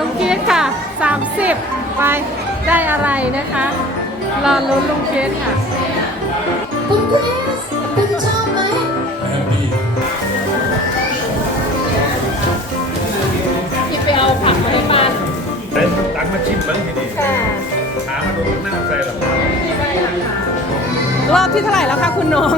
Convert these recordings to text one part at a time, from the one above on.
ลุงเกียรติค่ะ 30 ไปได้อะไรนะคะ รอลุ้นลุงเกียรติค่ะคุณคริสคุณชอบไหมแฮปปี้ที่ไปเอาผักมาให้ป้าหน่อยเป็นตังมาชิมบ้างทีนี้ค่ะหามาดูหน้าใจหรอรอบที่เท่าไหร่แล้วคะคุณน้อง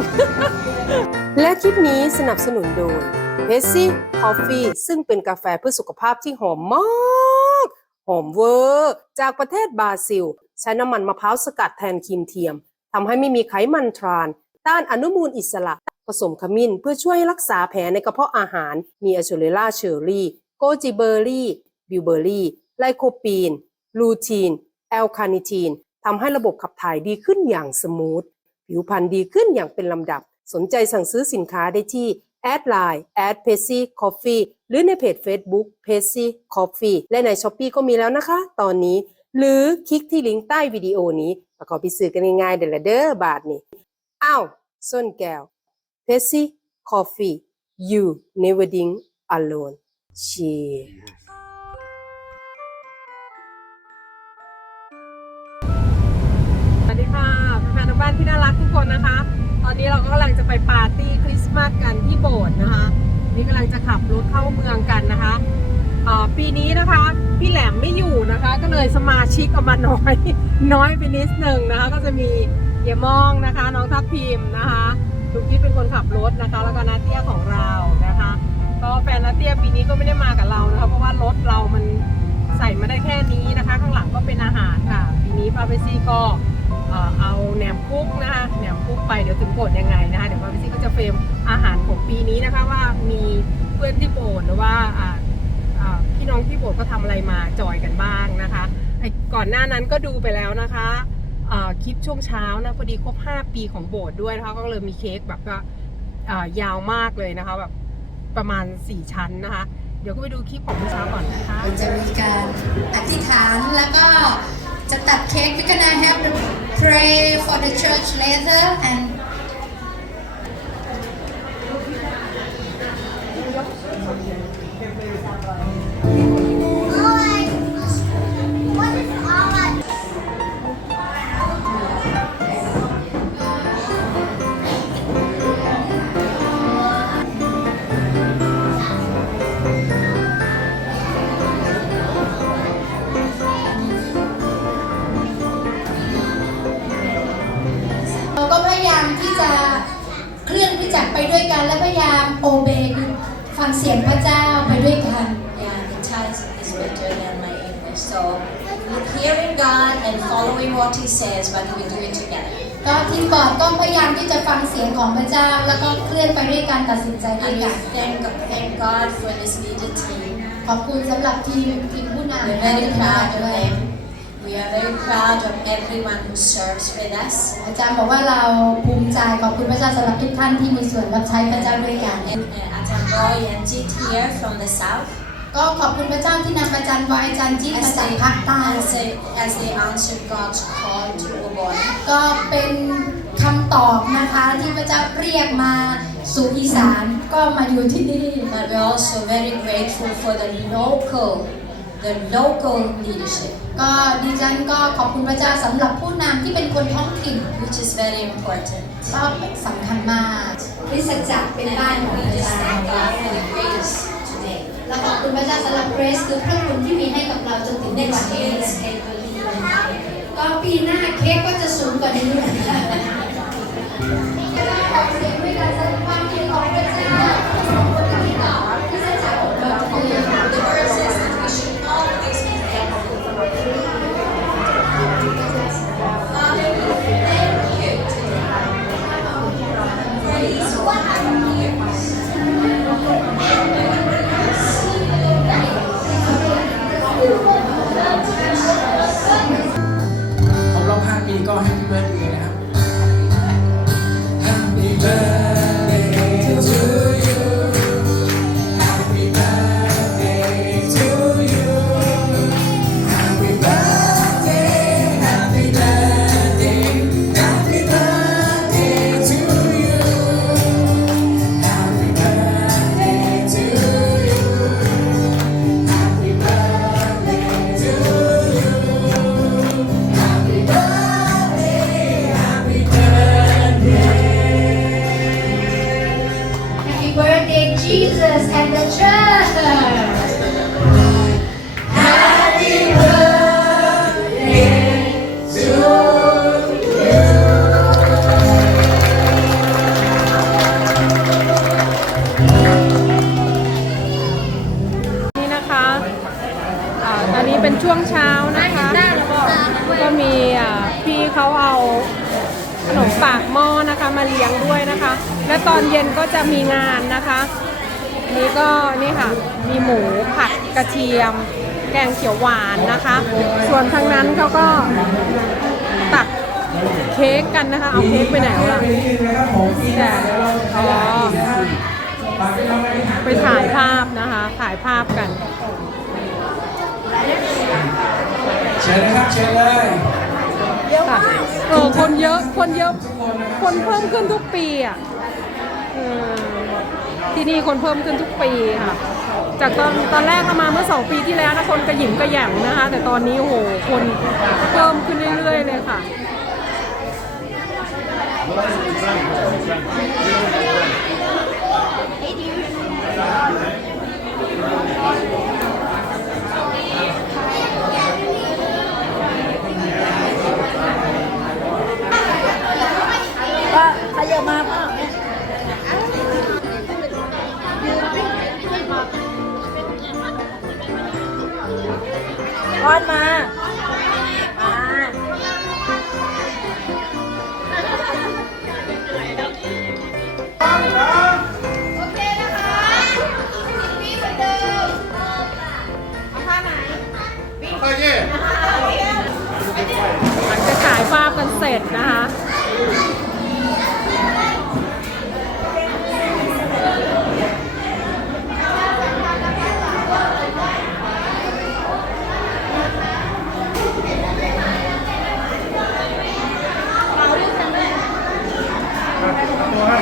และคลิปนี้สนับสนุนโดย p e s s y Coffee ซึ่งเป็นกาแฟเพื่อสุขภาพที่หอมมากหอมเวอร์จากประเทศบราซิล ใช้น้ำมันมะพร้าวสกัดแทนครีมเทียมทำให้ไม่มีไขมันทราน ต้านอนุมูลอิสระ ผสมขมิ้นเพื่อช่วยรักษาแผลในกระเพาะอาหาร มีอะโชเรล่าเชอร์รี่ โกจิเบอร์รี่ บิวเบอร์รี่ ไลโคปีน ลูทีน แอลคาเนิทีนทำให้ระบบขับถ่ายดีขึ้นอย่างสมูท ผิวพรรณดีขึ้นอย่างเป็นลำดับ สนใจสั่งซื้อสินค้าได้ที่ แอดไลน์แอดเพซี่คอฟฟี่หรือในเพจ Facebook p e s s y Coffee และใน s h อ p e e ก็มีแล้วนะคะ ตอนนี้ หรือคลิกที่ลิงก์ใต้วิดีโอนี้แล้วก็ไปซื้อกันง่ายๆเดยวลเด้อบาทนี่อ้าวส้นแก้ว p e s s y Coffee you never drink alone cheers สวัสดีค่ะแฟนๆทางบ้านที่น่ารักทุกคนนะคะ อนนี้เราก็กำลังจะไปปาร์ตี้คริสต์มาสกันที่โบสถ์นะคะ นี่กำลังจะขับรถเข้าเมืองกันนะคะอ่าปีนี้นะคะพี่แหลมไม่อยู่นะคะ ก็เลยสมาชิกออกมาน้อย น้อยไปนิดหนึ่งนะคะ ก็จะมีเยมองนะคะ น้องทัพพิมนะคะทุกที่เป็นคนขับรถนะคะ แล้วก็นาเตี้ยของเรานะคะ ก็แฟนนาเตี้ยปีนี้ก็ไม่ได้มากับเรานะคะเพราะว่ารถเรามันใส่มาได้แค่นี้นะคะ ข้างหลังก็เป็นอาหารค่ะ ปีนี้ปาเปซี่ก็ เอาแหนมคุกนะคะแหนมคุกไปเดี๋ยวถึงโบสถ์ยังไงนะคะเดี๋ยวว่าพี่ซี่ก็จะเฟรมอาหารของปีนี้นะคะว่ามีเพื่อนที่โบสถ์หรือว่าพี่น้องที่โบสถ์ก็ทำอะไรมาจอยกันบ้างนะคะไอ้ก่อนหน้านั้นก็ดูไปแล้วนะคะคลิปช่วงเช้านะพอดีครบ 5 ปีของโบสถ์ด้วยนะคะก็เลยมีเค้กแบบว่าอ่ายาวมากเลยนะคะแบบประมาณ 4 ชั้นนะคะ เดี๋ยวก็ไปดูคลิปของเมื่อเช้าก่อนนะคะจะมีการอธิษฐานแล้วก็ จะตัดเค้ก we're gonna have to pray for the church later and ของพระเจ้า แล้วก็เคลื่อนไปด้วยกันตัดสินใจด้วย And we กัน thank, thank God for this leader team. ขอบคุณสำหรับทีมทีมผู้นำ We're และ very ทีมงาน proud of ด้วย them. We are very proud of everyone who serves with us. อาจารย์บอกว่าเราภูมิใจขอบคุณพระเจ้าสำหรับทุกท่านที่มีส่วนรับใช้พระเจ้าด้วยกัน And uh, Ajahn Roy and Jit here from the south. ก็ขอบคุณพระเจ้าที่นำอาจารย์วายอาจารย์จิ๊บมา As จาก they, ภาคใต้ as they, as they answer God's call to Obon. ก็เป็น คำตอบนะคะที่พระเจ้าเรียกมาสู่อีสานก็มาอยู่ที่นี่ But we're also very grateful for the local, the local leadership, ก็ดิฉันก็ขอบคุณพระเจ้าสำหรับผู้นำที่เป็นคนท้องถิ่น which is very important. ก็สำคัญมากคริสตจักรเป็นบ้านของพระเจ้าและขอบคุณพระเจ้าสำหรับเกรสคือพระคุณที่มีให้กับเราจนถึงในวันนี้ก็ปีหน้าเค้กก็จะสูงกว่านี้ Thank you. างนั้นเขาก็ตักเค้กกันนะคะ เอาเค้กไปไหนแล้วล่ะแต่อ๋อไปถ่ายภาพนะคะ ถ่ายภาพกัน เชิญเลยครับ เชิญเลยค่ะเออคนเยอะ คนเยอะ คนเพิ่มขึ้นทุกปีอะเออที่นี่คนเพิ่มขึ้นทุกปีค่ะ จากตอนตอนแรกเข้ามาเมื่อสองปีที่แล้วนะคนกระหยิ่มกระแหย่งนะคะ แต่ตอนนี้โอ้โหคนเพิ่มขึ้นเรื่อยๆเลยค่ะร้ อนมาหลังจากถ่ายภาพกันเสร็จนะคะ น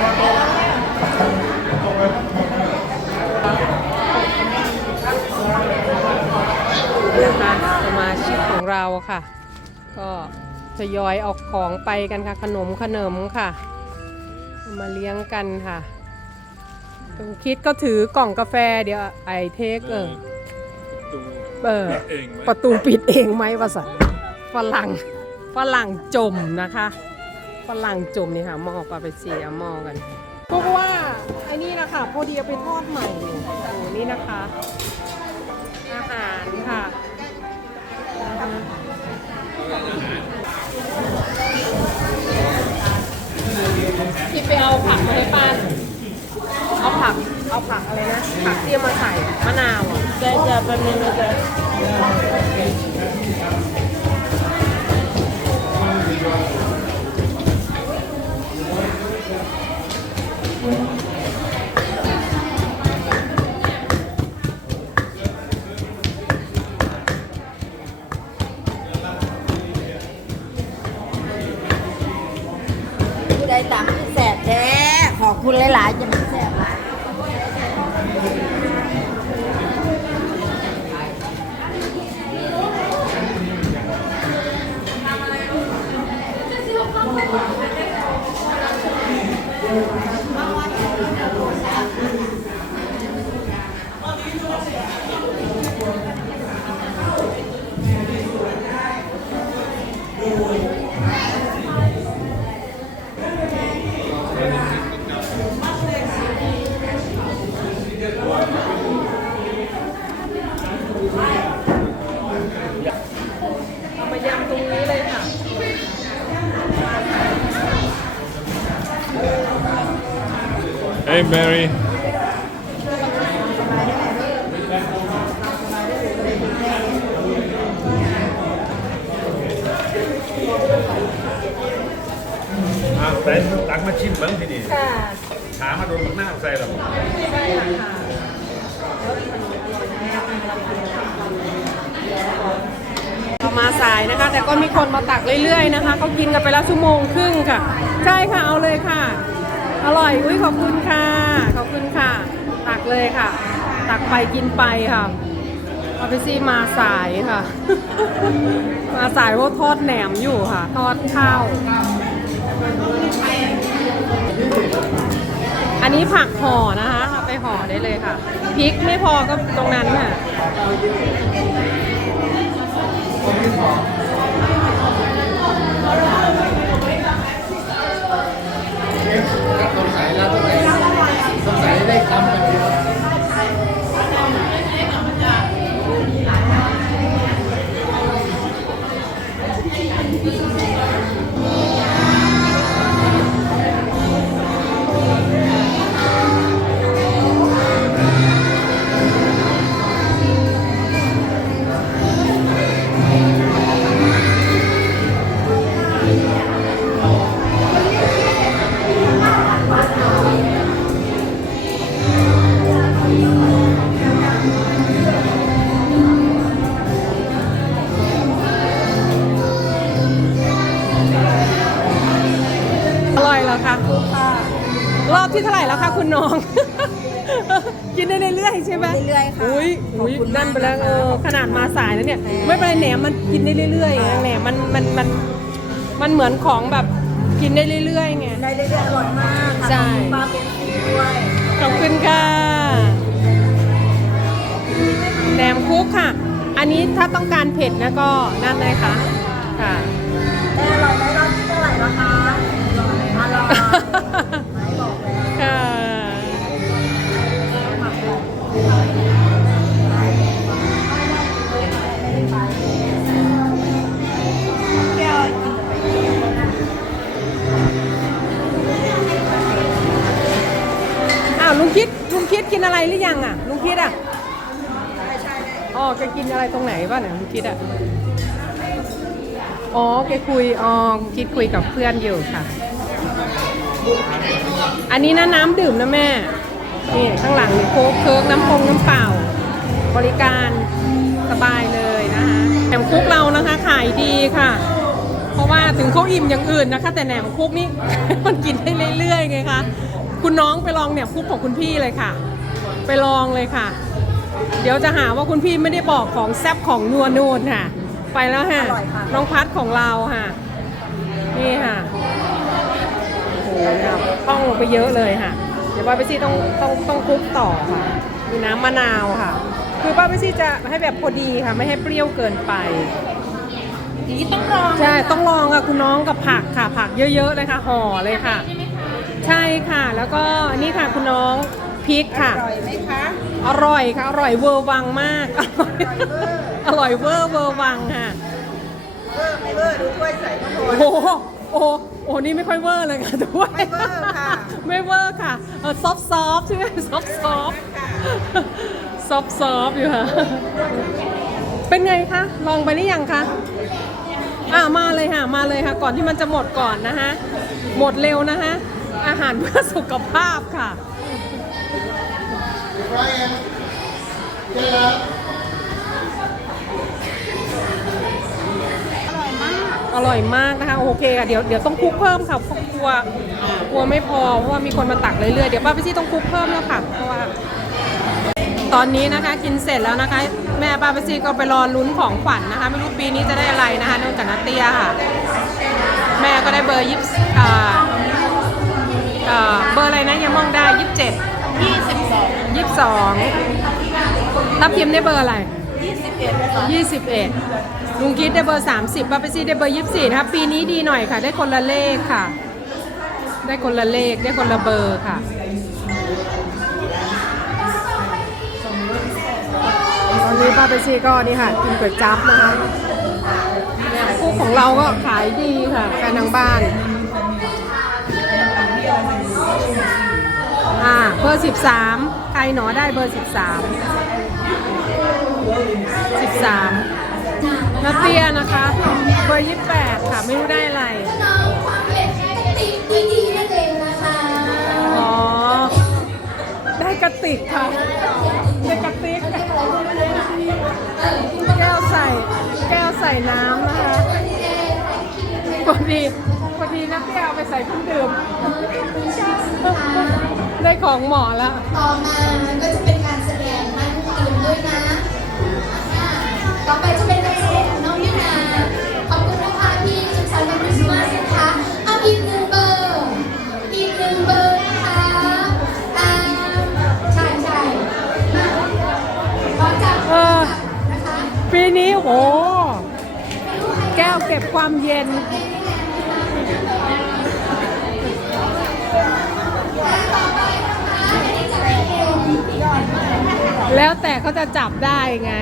ะคะสมาชิกของเราค่ะ ก็ทยอยเอาของไปกันค่ะ ขนมขนมค่ะเอามาเลี้ยงกันค่ะตรงคิดก็ถือกล่องกาแฟเดี๋ยวไอเทคเออเออเองไหมประตูปิดเองไหมวะสันฝรั่งฝรั่งจมนะคะ ฝรั่งจมนี่ค่ะหม้อปลาไปเสียหม้อกันพวกว่าไอ้นี่นะคะพอดีเอาไปทอดใหม่อยู่โอ้นี่นะคะ อาหารค่ะพี่ไปเอาผักมาให้ป้านเอาผัก เอาผักอะไรนะ ผักเตรียมมาใส่มะนาวอะ ได้จะเป็นยังไงจ เฮ้ยแมรี่อะแต่ตักมาชิมเบิ้งทีนี้ค่ะถามมาโดนมันหน้าใส่หรอใช่ค่ะเรามาสายนะคะ แต่ก็มีคนมาตักเรื่อยๆนะคะเขากินกันไปแล้วชั่วโมงครึ่งค่ะ ใช่ค่ะเอาเลยค่ะ อร่อย อุ้ยขอบคุณค่ะ ขอบคุณค่ะ ตักเลยค่ะ ตักไปกินไปค่ะเอาไปซี่มาสายค่ะ มาสายเพราะทอดแหนมอยู่ค่ะ ทอดข้าว อันนี้ผักห่อนะคะเอาไปห่อได้เลยค่ะ พริกไม่พอก็ตรงนั้นค่ะ สงสัยแล้วสงสัย สง เนี่ยไม่เป็นไรแหนมมันกินได้เรื่อยๆไงแหนมมันมันมันมันเหมือนของแบบกินได้เรื่อยๆไง ได้เรื่อยๆอร่อยมากค่ะใช่ขอบคุณป้าเป็นซีด้วยขอบคุณค่ะแหนมคุกค่ะ อันนี้ถ้าต้องการเผ็ดนะก็นั่นเลยค่ะค่ะ ได้อร่อยไหมรอ กินอะไรตรงไหนบ้างเนี่ยลุงคิดอะ อ๋อแกคุย อ๋อลุงคิดคุยกับเพื่อนอยู่ค่ะ อันนี้นะน้ำดื่มนะแม่ นี่ข้างหลังนี่โค้กเคิร์กน้ำพงน้ำเปล่า บริการสบายเลยนะคะแหนมคุกเรานะคะขายดีค่ะ เพราะว่าถึงเขาอิ่มอย่างอื่นนะคะ แต่แหนมคุกนี่ มันกินได้เรื่อยๆไงคะ คุณน้องไปลองแหนมคุกของคุณพี่เลยค่ะ ไปลองเลยค่ะ เดี๋ยวจะหาว่าคุณพี่ไม่ได้บอกของแซบของนัวนูนค่ะ ไปแล้วค่ะ อร่อยค่ะ น้องพัดของเราค่ะ นี่ค่ะ โอ้โหนะครับต้องลงไปเยอะเลยค่ะ เดี๋ยวป้าเปซี่ต้องต้องต้องคลุกต่อค่ะ มีน้ำมะนาวค่ะ คือป้าเปซี่จะให้แบบพอดีค่ะ ไม่ให้เปรี้ยวเกินไปนี้ต้องลองใช่ ต้องลองค่ะคุณน้องกับผักค่ะ ผักเยอะๆเลยค่ะห่อเลยค่ะ ใช่ค่ะ แล้วก็อันนี้ค่ะคุณน้อง พริกค่ะ อร่อยไหมคะ อร่อยค่ะ อร่อยเวอร์วังมาก อร่อยเวอร์เวอร์วังค่ะ เวอร์ไม่เวอร์ดูถ้วยใส่ข้าวโพด โอ้โหโอ้โหโอ้โหนี่ไม่ค่อยเวอร์เลยค่ะด้วย ไม่เวอร์ค่ะ ไม่เวอร์ค่ะเออซอฟซอฟใช่ไหมซอฟซอฟซอฟซอฟอยู่ค่ะ เป็นไงคะ ลองไปหรือยังคะอ่ามาเลยค่ะ มาเลยค่ะ ก่อนที่มันจะหมดก่อนนะคะหมดเร็วนะคะอาหารเพื่อสุขภาพค่ะ อร่อยมากนะคะ โอเคค่ะเดี๋ยวเดี๋ยวต้องคลุกเพิ่มค่ะเพราะกลัวกลัวไม่พอเพราะว่ามีคนมาตักเรื่อยๆเดี๋ยวป้าพี่ซี่ต้องคลุกเพิ่มแล้วค่ะเพราะว่าตอนนี้นะคะกินเสร็จแล้วนะคะ แม่ป้าพี่ซี่ก็ไปรอลุ้นของขวัญนะคะ ไม่รู้ปีนี้จะได้อะไรนะคะนอกจากนัตเตียค่ะ แม่ก็ได้เบอร์ยิบอ่าอ่าเบอร์อะไรนะยังมองได้ยิบเจ็ด ยี่สิบสองยี่สิบสองทับทิมได้เบอร์อะไร21ลุงคิดได้เบอร์30ป้าเปซี่ได้เบอร์24นะคะปีนี้ดีหน่อยค่ะ ได้คนละเลขค่ะ ได้คนละเลขได้คนละเบอร์ค่ะตอนนี้ป้าเปซี่ก็นี่ค่ะกินก๋วยจั๊บนะคะเนี่ยคู่ของเราก็ขายดีค่ะแฟนทางบ้าน อ่าเบอร์13ใครหนอได้เบอร์13 13นาเตียนะคะเบอร์28ค่ะไม่รู้ได้อะไรน้องความเผ็ดกระติกดีๆนั่นเองนะคะอ๋อได้กระติกค่ะได้กระติกแก้วใส่แก้วใส่น้ำนะคะพอดีพอดีนะเตี้ยเอาไปใส่เครื่องดื่ม ได้ของหมอแล้ว ต่อมาก็จะเป็นการแสดงให้ผู้อื่นด้วยนะอ่าต่อไปจะเป็นการแสดงของน้องยุนาขอบคุณนะคะพี่สุขสันต์วันคริสต์มาสนะคะเอาอีกหนึ่งเบอร์อีกหนึ่งเบอร์นะคะอ่าใช่ใช่มาขอจับเออนะคะ ปีนี้โห แก้วเก็บความเย็น แล้วแต่เขาจะจับได้ไง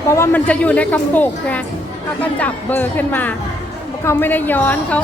เพราะว่ามันจะอยู่ในกระปุกไงเขาก็จับเบอร์ขึ้นมาเขาไม่ได้ย้อนเขา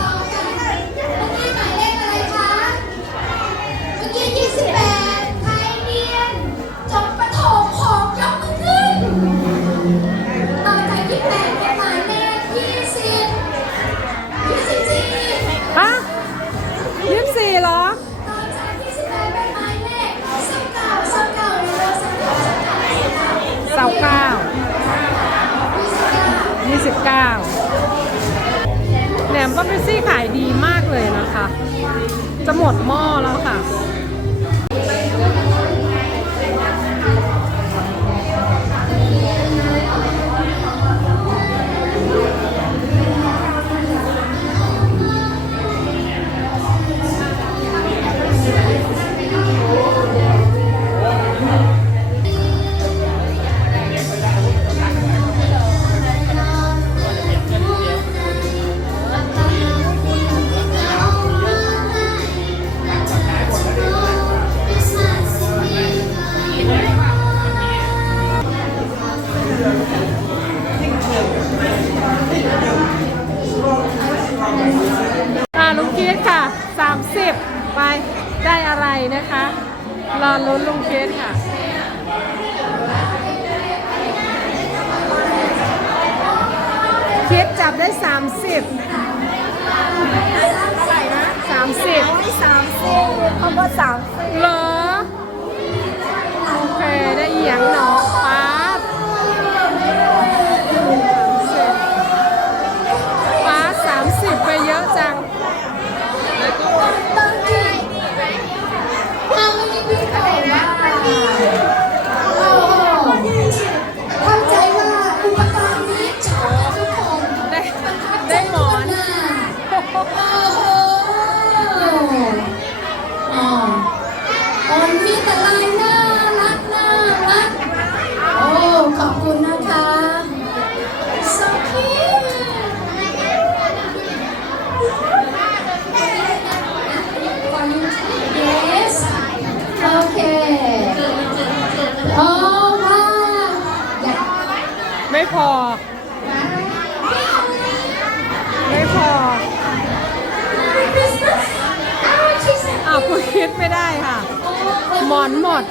อนหมด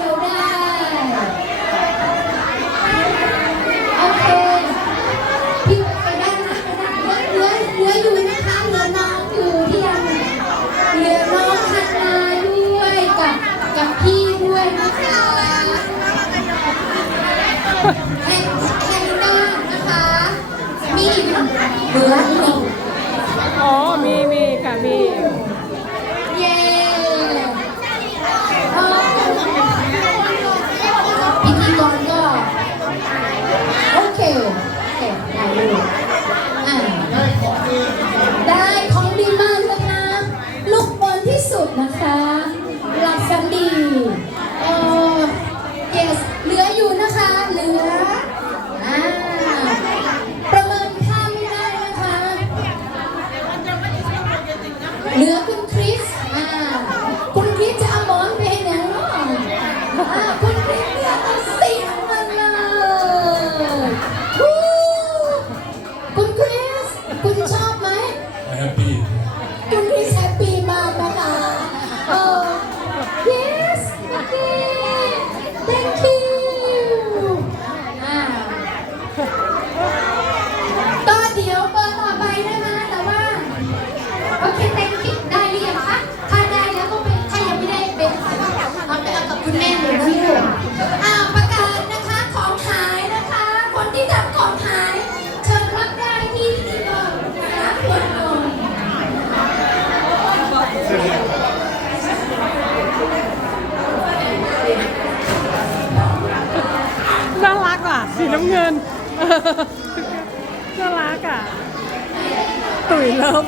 น้ำเงินน่ารักอะ ตุ๋ยเลิฟ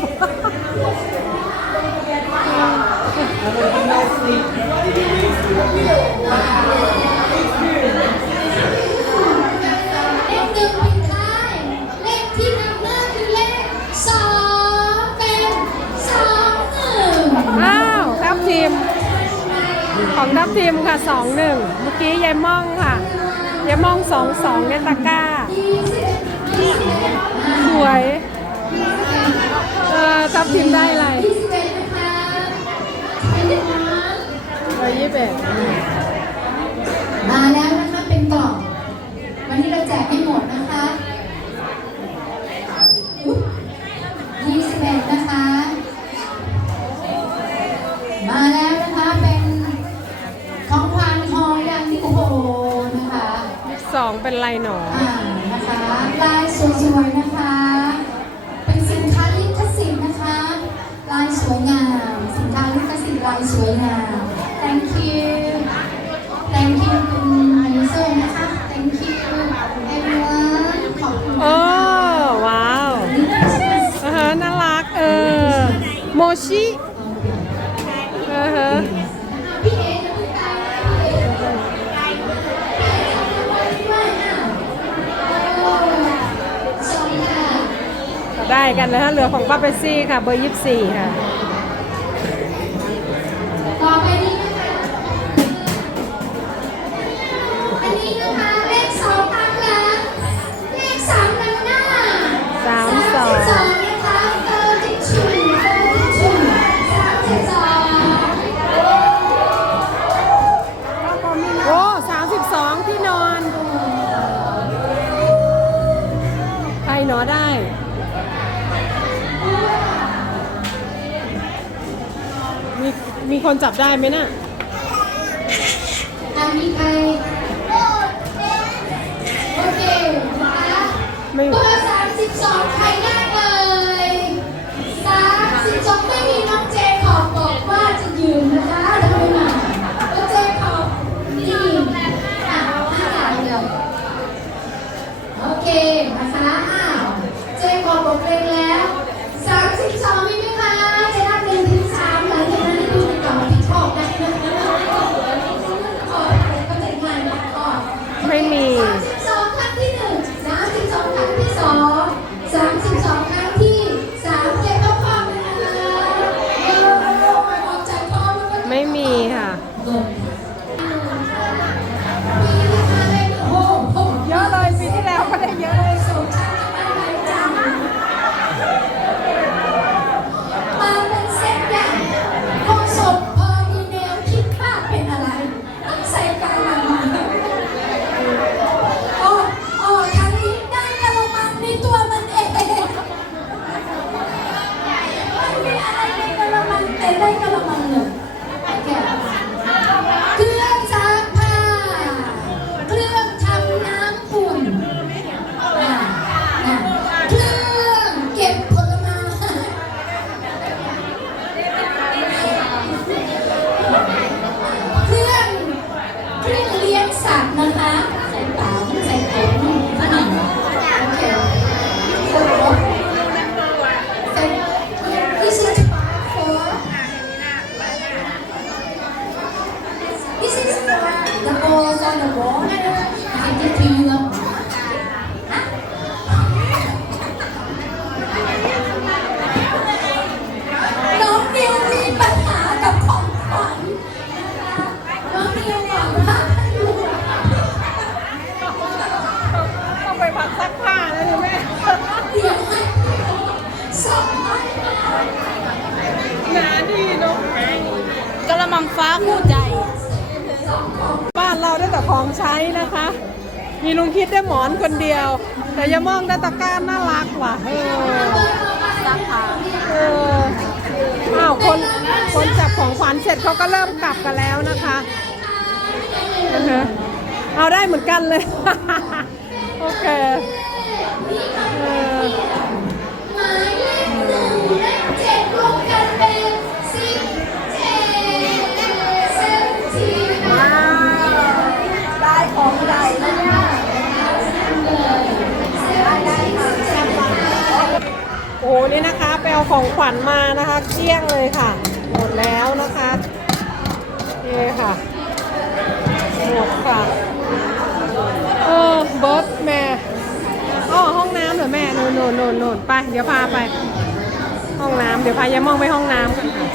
อ้าวทับทีม ของทัพทีมค่ะสองหนึ่งเมื่อกี้ยายม่องค่ะ อย่ามองสองสองในตะกร้า สวย เออทับทิมได้อะไรเบอร์ยี่สิบเอ็ดมาแล้วนะคะเป็นกล่อง วันนี้เราแจกให้หมด เป็นไรหนอนะคะลายสวยๆนะคะ ได้กันนะคะเหลือของป้าเปซี่ค่ะ เบอร์ยี่สี่ค่ะ คนจับได้ไหมนะ่ะอันนี้ใครโอเคนะคะไม่ ใช้นะคะ มีลุงคิดได้หมอนคนเดียว แต่ยามองได้ตะกร้าน่ารักว่ะเออราคาเอออ้าวคนคนจับของขวัญเสร็จเขาก็เริ่มกลับกันแล้วนะคะเอาได้เหมือนกันเลย โอเคเออ นี่นะคะไปเอาของขวัญมานะคะเกลี้ยงเลยค่ะ หมดแล้วนะคะนี่ค่ะหมดค่ะเออเบิร์ดแม่อ๋อห้องน้ำเหรอแม่โน่นโน่นโน่นไปเดี๋ยวพาไป ห้องน้ำเดี๋ยวพายามองไปห้องน้ำกันค่ะ